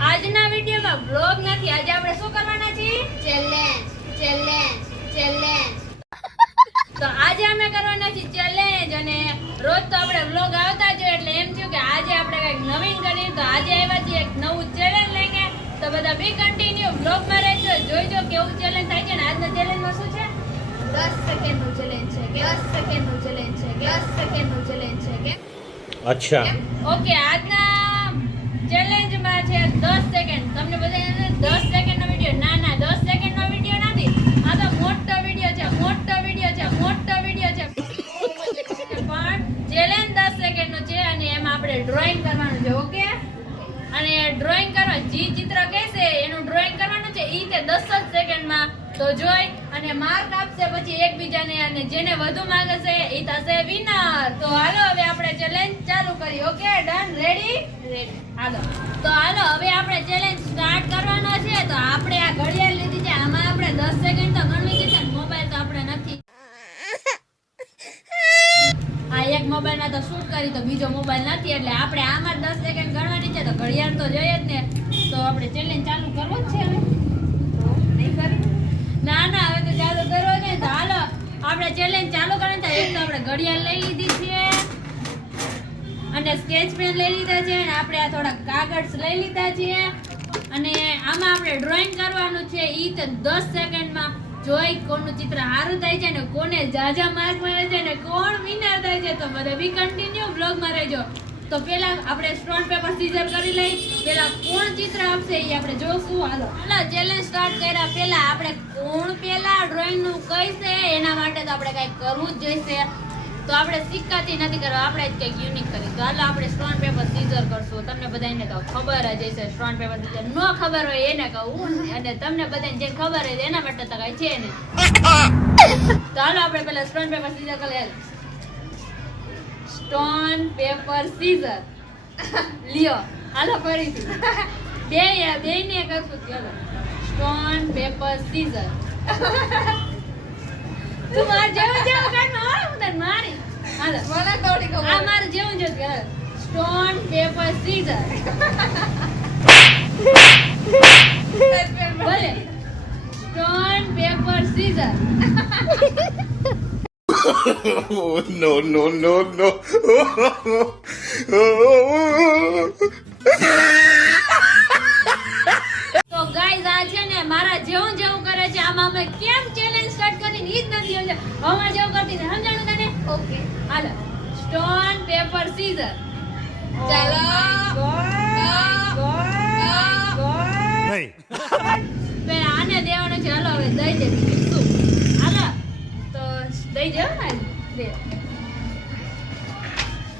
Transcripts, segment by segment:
આજના વિડીયોમાં vlog નથી. આજે આપણે શું કરવાના છીએ? ચેલેન્જ ચેલેન્જ ચેલેન્જ તો આજે અમે કરવાના છીએ ચેલેન્જ અને રોજ તો આપણે vlog આવતા જ એટલે એમ થયું કે આજે આપણે કંઈક નવીન કરીએ. તો આજે આવ્યા છીએ એક નવું ચેલેન્જ લઈને. તો બધા બી કન્ટિન્યુ બ્લોગમાં રહેજો જોઈજો કેવું ચેલેન્જ થાય છે ને? આજના ચેલેન્જમાં શું છે? દસ સેકન્ડનું ચેલેન્જ છે કે દસ ચેલેન્જ છે કે દસ સેકન્ડનું ચેલેન્જ છે કે અચ્છા. ઓકે આજના ચેલેન્જમાં છે 10 સેકન્ડ. તમને બધાને 10 સેકન્ડનો વિડિયો ના ના 10 સેકન્ડનો વિડિયો નથી. આ તો મોટો વિડિયો છે મોટો વિડિયો છે મોટો વિડિયો છે. પણ ચેલેન્જ 10 સેકન્ડનો છે અને એમાં આપણે ડ્રોઈંગ 10 જ સેકન્ડમાં તો જોઈ અને માર્ક આપશે પછી એકબીજાને અને જેને વધુ માર્ક હશે એ થશે વિનર તો હાલો હવે આપણે ચેલેન્જ ચાલુ કરી. ઓકે ડન રેડી રેડી હાલો. તો હાલો હવે આપણે ચેલેન્જ સ્ટાર્ટ કરવાનો છે. તો આપણે આ ઘડિયાળ લીધી છે. આમાં આપણે દસ સેકન્ડ તો ગણવી છે. મોબાઈલ તો આપણે નથી. આ એક મોબાઈલમાં તો શૂટ કરી તો બીજો મોબાઈલ નથી. એટલે આપણે આમાં દસ સેકન્ડ ગણવાની છે. તો ઘડિયાળ તો જોઈએ જ ને. તો આપણે ચેલેન્જ ચાલુ કરવો જ છે હવે તો નહીં કરી ના ના હવે તો ચાલુ કરવો છે તો હાલો આપણે ચેલેન્જ ચાલુ કરવાની તો એક તો આપણે ઘડિયાળ લઈ લીધી છે. અને સ્કેચ પેન લઈ લીધા છે અને આપણે આ થોડા કાગળ લઈ લીધા છે. અને આમાં આપણે ડ્રોઈંગ કરવાનું છે. ઈ તો 10 સેકન્ડમાં જોઈ કોનું ચિત્ર સારું થાય છે ને કોને જાજા માર્ક મળે છે ને કોણ વિનર થાય છે. તો બધા બી કન્ટિન્યુ બ્લોગમાં રહેજો. તો પેલા આપણે સ્ટોન પેપર સીઝર કરી લઈ, પેલા કોણ ચિત્ર આપશે એ આપણે જોશું. હાલો. હાલો ચેલેન્જ સ્ટાર્ટ કર્યા, પેલા આપણે કોણ પેલા ડ્રોઈંગનું કહીશે એના માટે તો આપણે કઈ કરવું જ જોઈશે. તો આપણે સિક્કાથી નથી કરવા, આપણે જ કંઈક યુનિક કરી તો હાલો, આપણે સ્ટોન પેપર સીઝર કરશું. તમને બધાને તો ખબર જ હશે સ્ટોન પેપર સીઝર ન ખબર હોય એને કહું. અને તમને બધાને જે ખબર હોય એના માટે તો કઈ છે ને તો હાલો, આપણે પેલા સ્ટોન પેપર સીઝર કરી સ્ટોન પેપર સીઝર. લ્યો હાલો ફરીથી. બે બે ને કરશું ચલો સ્ટોન પેપર સીઝર. તું માર જેવું જેવું કાઢ મારું હું તને મારી. હાલો. મને થોડી આ મારે જેવું જેવું કરે સ્ટોન પેપર સીઝર. ભલે stone paper scissor. no no no no. તો ગાઈઝ આ છે ને મારા જેવું જેવું કરે છે. આમાં અમે કેમ ચેલેન્જ સ્ટાર્ટ કરીને ઈ જ નથી સમજાય હમણાં જેવું કરતી ને સમજાણું તને? ઓકે હાલો. સ્ટોન પેપર સીઝર ચાલો. नहीं હો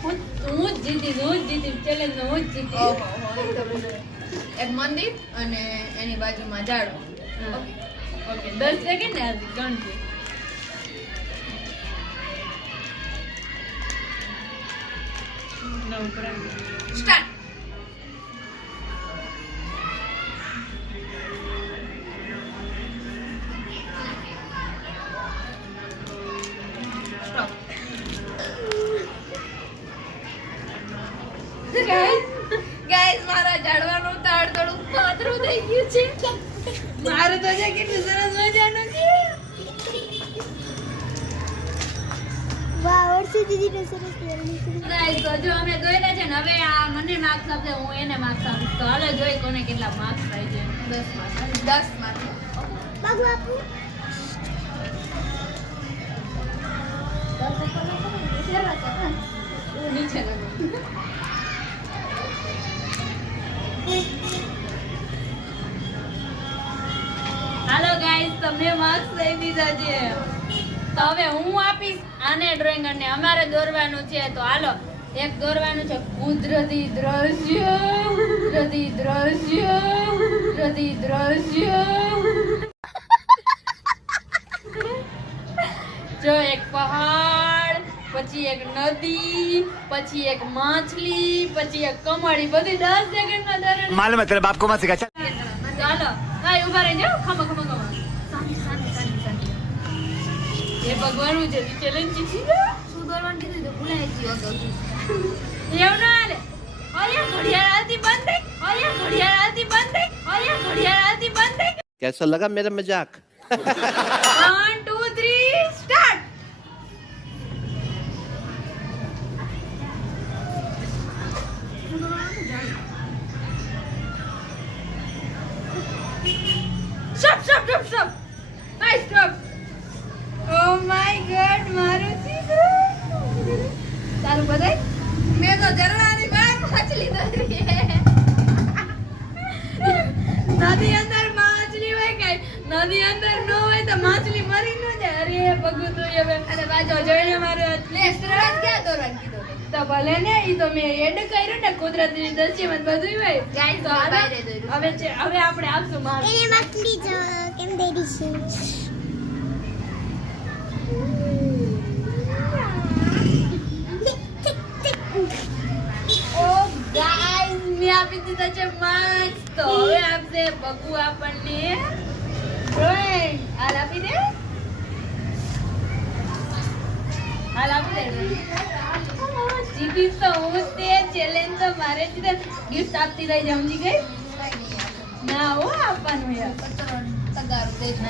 હું હું જ જીતી હું જ જીતી ચેલેન્જ હું જ. એક મંદિર અને એની બાજુમાં ઝાડો. ઓકે દસ સેકન્ડ ને ગણજે સ્ટાર્ટ મારું તો છે કેટલું સરસ મજાનું છે. વાહ વર્ષો દીદીને સરસ પહેરણી તો જો અમે દોર્યા છે ને હવે આ મને માર્ક્સ આપશે હું એને માર્ક્સ આપીશ તો હાલો જોઈ કોને કેટલા માર્ક્સ થાય છે. દસમાં દસમાં બાગુ આપું. નીચે લગો ગાઈસ તમને માર્ક્સ લઈ દીધા છે. તો હવે હું આપીશ આને ડ્રોઈંગ અને અમારે દોરવાનું છે. તો હાલો એક દોરવાનું છે. કુદરતી દ્રશ્ય કુદરતી દ્રશ્ય કુદરતી દ્રશ્ય. જો એક પહાડ પછી એક નદી પછી એક માછલી પછી એક કમાડી. બધી 10 સેકન્ડમાં દરે માલમ તને માં શીખા ચાલો ભાઈ ઊભા રહેજો. ખમો ખમો ભગવાન છે ચેલેન્જ શું દોરવાનું કીધું તો ભૂલાઈ ગયો એવું ના હાલે. ઓયા ઘડિયાળ આલતી બંધ થઈ. ઓયા ઘડિયાળ આલતી બંધ થઈ. ઓયા ઘડિયાળ આલતી બંધ થઈ. કેસો લગા મેરા મજાક? પણ ભલે ને ઈ તો મેં એડ કર્યું ને કુદરતી દ્રશ્યમાં બધું હોય. Guys, તો મેં હાલો, બહારે દોર્યું. હવે હવે આપણે આપશું માર. એને માછલી જ કેમ દઈ દીધી ઓ ગાઈસ મેં આપી દીધા છે માર્ક્સ તો હવે આપશે બગુ આપણને. ડ્રોઈંગ હાલ આપી દે. હાલ આપી દે. જીતી તો હું જ તે ચેલેન્જ તો મારે જ ગિફ્ટ આપતી રહી સમજી ગઈ? ના હો આપવાનું યાર. કચરો ને તગારું દે છે.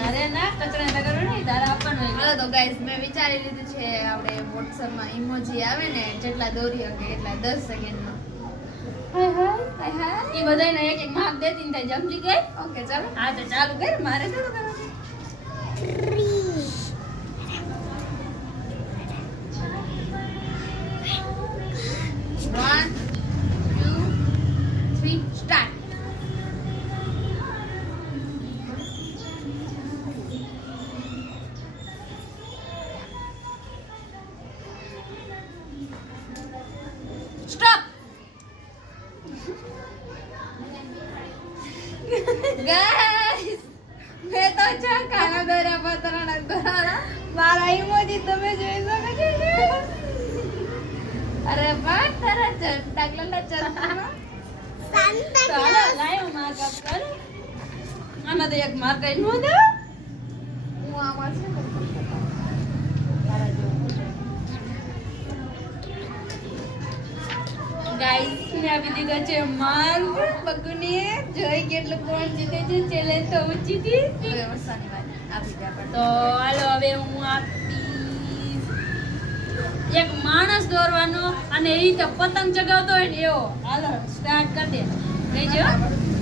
ગાઈસ મેં તો છે કાના દોરા પતરાના દોરા મારા ઇમોજી તમે જોઈ શકો છો અરે વાહ તારા ચંટા ગલા ચંટા સાંતા હાલો લાયો માર્ક આપ કર. આમાં તો એક માર્ક કઈ નો દે દીધા છે માન બગુને જોઈ કેટલું કોણ જીતે છે ચેલેન્જ તો હું જીતી. તો હાલો હવે હું આપી એક માણસ દોરવાનો અને એ તો પતંગ ચગાવતો હોય ને એવો. હાલો સ્ટાર્ટ કરી દે. લઈ વન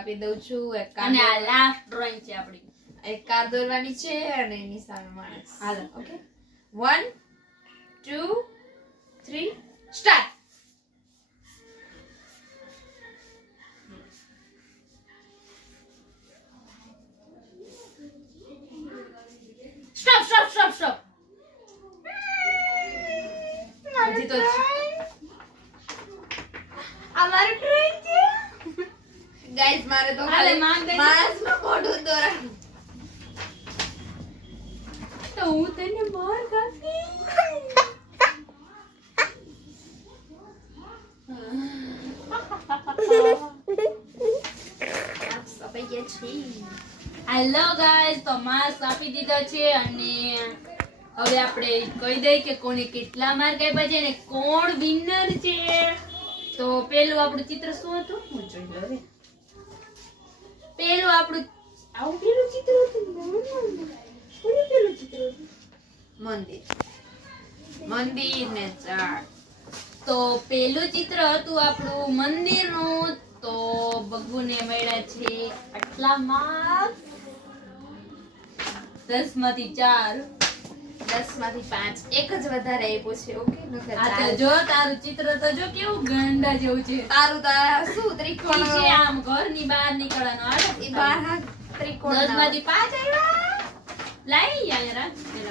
આપી દઉં છું. એક અને આ લાસ્ટ ડ્રોઈંગ છે આપણી. એક કાર દોરવાની છે અને એની સામે માણસ. હાલો. Okay one two three start hello guys તો માર્ક્સ આપી દીધા છે અને હવે આપણે કહી દઈએ કે કોને કેટલા માર્ક આપ્યા છે અને કોણ વિનર છે. તો પેલું આપણું ચિત્ર શું હતું? હું જોઈ હવે. આપણું આવું પેલું ચિત્ર હતું? પેલું ચિત્ર મંદિર મંદિર. ને ચાળ તો પેલું ચિત્ર હતું આપણું મંદિરનું. તો બગુને મળ્યા છે આટલા માર્ક. દસમાંથી ચાર. દસમાંથી પાંચ. એક જ વધારે આપ્યો છે ઓકે આ જો તારું ચિત્ર તો જો કેવું ગંડા જેવું છે. તારું તો શું ત્રિકોણ? છે આમ ઘરની બહાર નીકળવાનો. ઈ બાર ત્રિકોણ દસમાંથી પાંચ આવ્યા. લાઈ યાર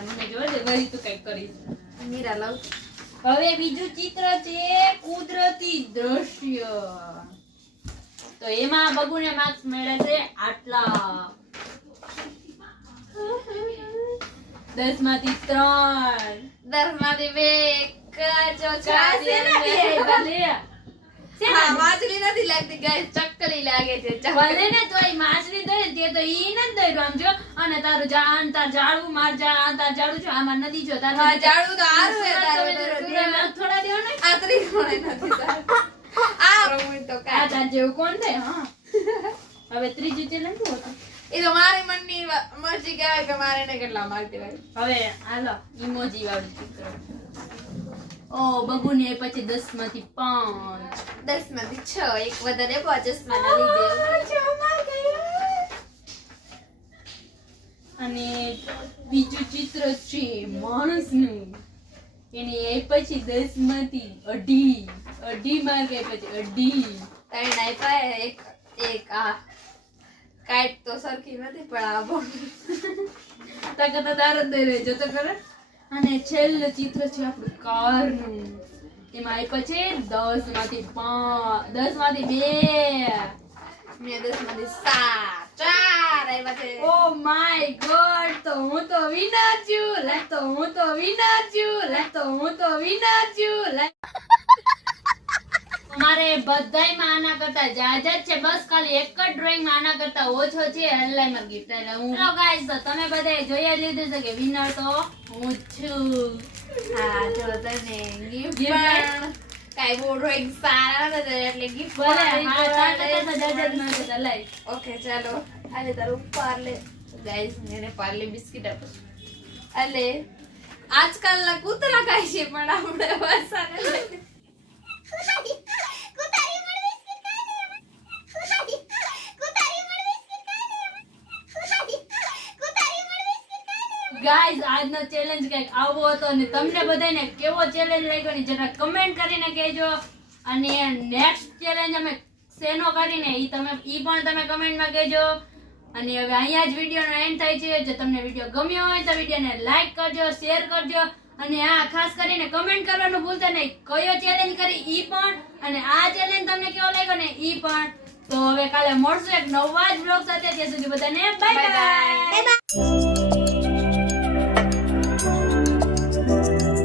મને જોજે વળી તું કંઈક કરીશ. મીરા લઉં હવે બીજું ચિત્ર છે કુદરતી દ્રશ્ય. તો એમાં બગુને માર્ક્સ મળે છે આટલા. દસમાંથી ત્રણ દસમાંથી બે કાચો આ છે ને બે? ભલે. છે ને? હા માછલી નથી લાગતી ગાય ચકલી લાગે છે ભલે ને તોય માછલી દઈ તે તો ઈ નથી દઈ આમ જો. અને તારું જાણ તાર જાળવું માર જા તાર જાળવું છો આમાં નદી જો તાર તો છે, તારું થોડા દેવો ને આ ત્રિકોણ નથી આ તો આ તાર જેવું કોણ થાય હા? હવે ત્રીજું ચેલેન્જ શું હતું? એ તો મારી મનની વા- મરજી કહેવાય કે મારે એને કેટલા માર્ક દેવાય હવે હાલો ઇમોજી વાળું ચિત્ર. ઓ બબુને પછી દસમાંથી પાંચ. દસમાંથી છ એક વધારે પચાસ ના લીધે. અને બીજું ચિત્ર છે માણસનું. એને એ પછી દસમાંથી અઢી. અઢી માર્ક પછી અઢી. ત્રણ આપ્યા એક એક આ. કાંઈક તો સરખી નથી પણ આ બહુ તો તાર જ રહેજો તો કરે અને છેલ્લું ચિત્ર છે આપણું કારનું. એમાં આપ્યા છે દસમાંથી પાંચ દસમાંથી બે. મેં દસમાંથી સાત ચાર આવ્યા છે. ઓ માય ગોડ તો હું તો વિનર છું લે તો હું તો વિનર છું લે તો હું તો વિનર છું લાઈક મારે બધાયમાં આના કરતા જાજા જ છે. બસ ખાલી એક જ ડ્રોઈંગમાં આના કરતા ઓછો છે હલ્લાઈમાં ગિફ્ટ એટલે હું તો ગાઈસ તો તમે બધાએ જોઈ જ લીધું છે કે વિનર તો હું છું. હા જો તને gift કાઈ બહુ drawing સારા નતા એટલે ગિફ્ટ ભલે હા તાર કરતા તો જાજા જ મળશે લાઈ ઓકે ચાલો. આલે તારું પાર્લે ગાઈસ મેને પાર્લે બિસ્કિટ આપો અલે આજકાલના કૂતરા ખાય છે પણ આપણે વસાને લઈને કુતારી કુતારી મળ બિસ્કિટ ખાઈ લે કુતારી કુતારી મળ બિસ્કિટ ખાઈ લે કુતારી કુતારી મળ બિસ્કિટ ખાઈ લે ગાઈઝ આજનો ચેલેન્જ કંઈક આવો હતો અને તમને બધાને કેવો ચેલેન્જ લાગ્યો ને જરા કમેન્ટ કરીને કહેજો. અને નેક્સ્ટ ચેલેન્જ અમે શેનો કરીને ઈ તમે ઈ પણ તમે કમેન્ટમાં કહેજો. અને હવે અહીંયા જ વિડીયોનો એન્ડ થાય છે. જો તમને વીડિયો ગમ્યો હોય તો વિડીયોને લાઈક કરજો શેર કરજો. અને આ ખાસ કરીને કમેન્ટ કરવાનું ભૂલતા નહીં. કયો ચેલેન્જ કરી? ઈ પણ. અને આ ચેલેન્જ તમને કેવો લાગ્યો ને? ઈ પણ. તો હવે કાલે મળશું એક નવા જ બ્લોગ સાથે. ત્યાં સુધી બધાને બાય. બાય